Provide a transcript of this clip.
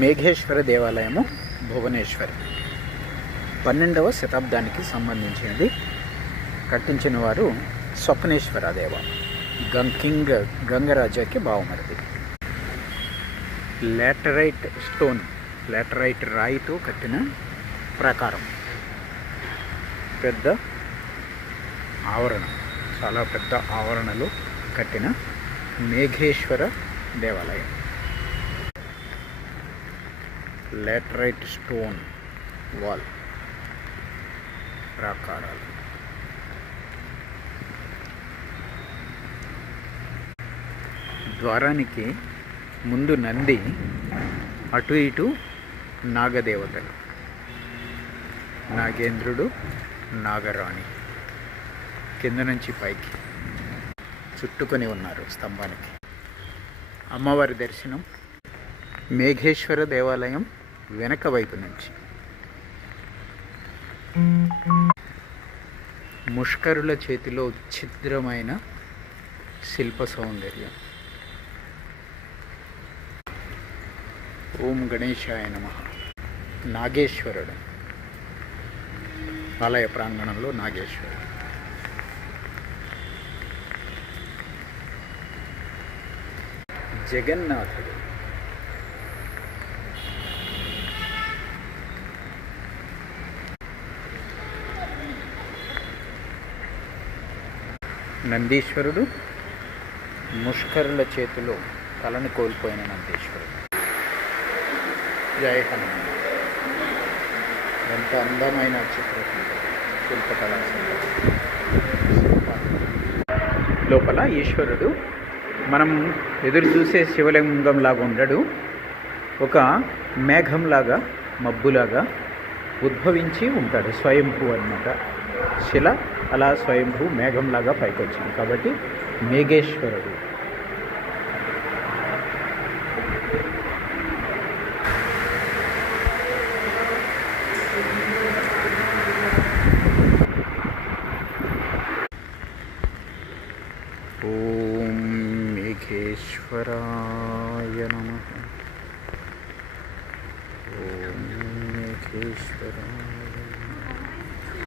మేఘేశ్వర దేవాలయము భువనేశ్వర్ 12వ శతాబ్దానికి సంబంధించినది. కట్టించిన వారు స్వప్నేశ్వర దేవ, కింగ్ గంగరాజాకి బావమరిది. లాటరైట్ రాయితో కట్టిన ప్రాకారం, పెద్ద ఆవరణ, చాలా పెద్ద ఆవరణలో కట్టిన మేఘేశ్వర దేవాలయం. లాటరైట్ స్టోన్ వాల్ ప్రాకారాలు. ద్వారానికి ముందు నంది, అటు ఇటు నాగదేవతలు, నాగేంద్రుడు, నాగరాణి కింద నుంచి పైకి చుట్టుకొని ఉన్నారు స్తంభానికి. అమ్మవారి దర్శనం మేఘేశ్వర దేవాలయం వెనక వైపు నుంచి. ముష్కరుల చేతిలో ఛిద్రమైన శిల్ప సౌందర్యం. ఓం గణేశాయ నమః. నాగేశ్వరుడు, ఆలయ ప్రాంగణంలో నాగేశ్వరుడు. జగన్నాథుడు, నందీశ్వరుడు, ముష్కరుల చేతిలో తలను కోల్పోయిన నందీశ్వరుడు. జయ హనుమాన్. ఎంత అందమైన శిల్పకళా లోపల ఈశ్వరుడు మనం ఎదురు చూసే శివలింగంలాగా ఉండడు, ఒక మేఘంలాగా, మబ్బులాగా ఉద్భవించి ఉంటాడు. స్వయంభూ అన్నమాట. శిల అలా స్వయంభూ మేఘంలాగా పైకి వచ్చింది కాబట్టి మేఘేశ్వరుడు. ఓం మేఘేశ్వరాయ నమః. ఓం మేఘేశ్వరాయ.